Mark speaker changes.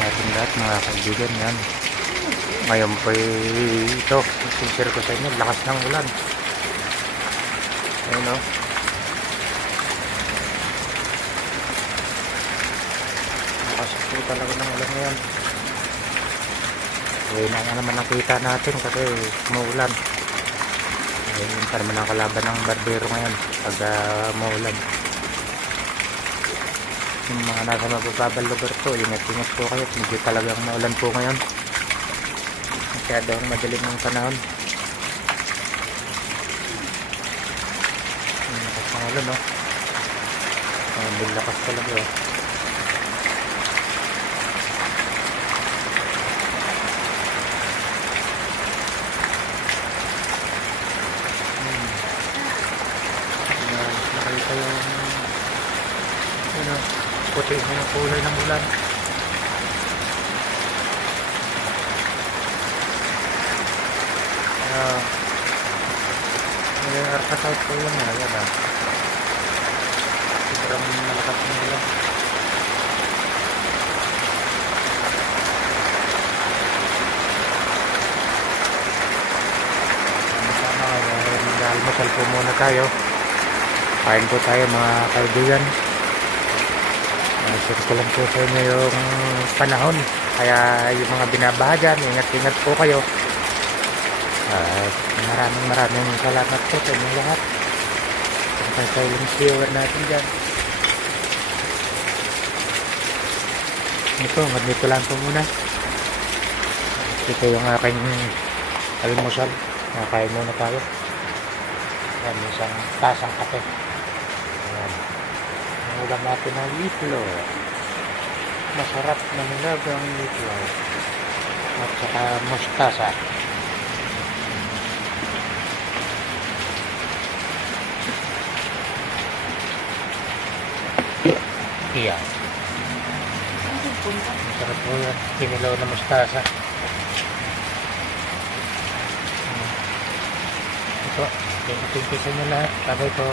Speaker 1: natin yan. Ngayon po ito, sincere ko sa inyo, lakas ng ulan. Ayun o. Lakas po talaga ng ulan ngayon. Ayun na nga naman nakita natin kasi umuulan. Ayun pa naman kalaban ng barbero ngayon pag uh, umuulan. Yung mga nasa mabababal lugar po, ingat-ingat po kayo. Medyo talagang maulan po ngayon. Masyadong madilim ng panahon. Lakas ng ulan, no? Ang lakas talaga, oh. Hmm. Yung ano, puti na yung kulay ng ulan. Ah, may arka south po yun na, yan ah. Sobrang malakas ng ulan. Eh, mag-almusal po muna tayo. Kain po tayo mga kaibigan. Share ko lang po sa inyo yung panahon. Kaya yung mga binabaha ingat-ingat po kayo. At maraming maraming salamat po sa inyo lahat. Sa silent viewer natin dyan. Ito, ganito lang po muna. Ito yung aking almusal. Nakain muna tayo. Yan, isang tasang kape. Ayan. Ulam natin ng litlo. Masarap na nilagang litlo. At saka mustasa. Iyan. Masarap po yan. Kinilaw na mustasa. Ito. You sa inyo lahat. Sabay po.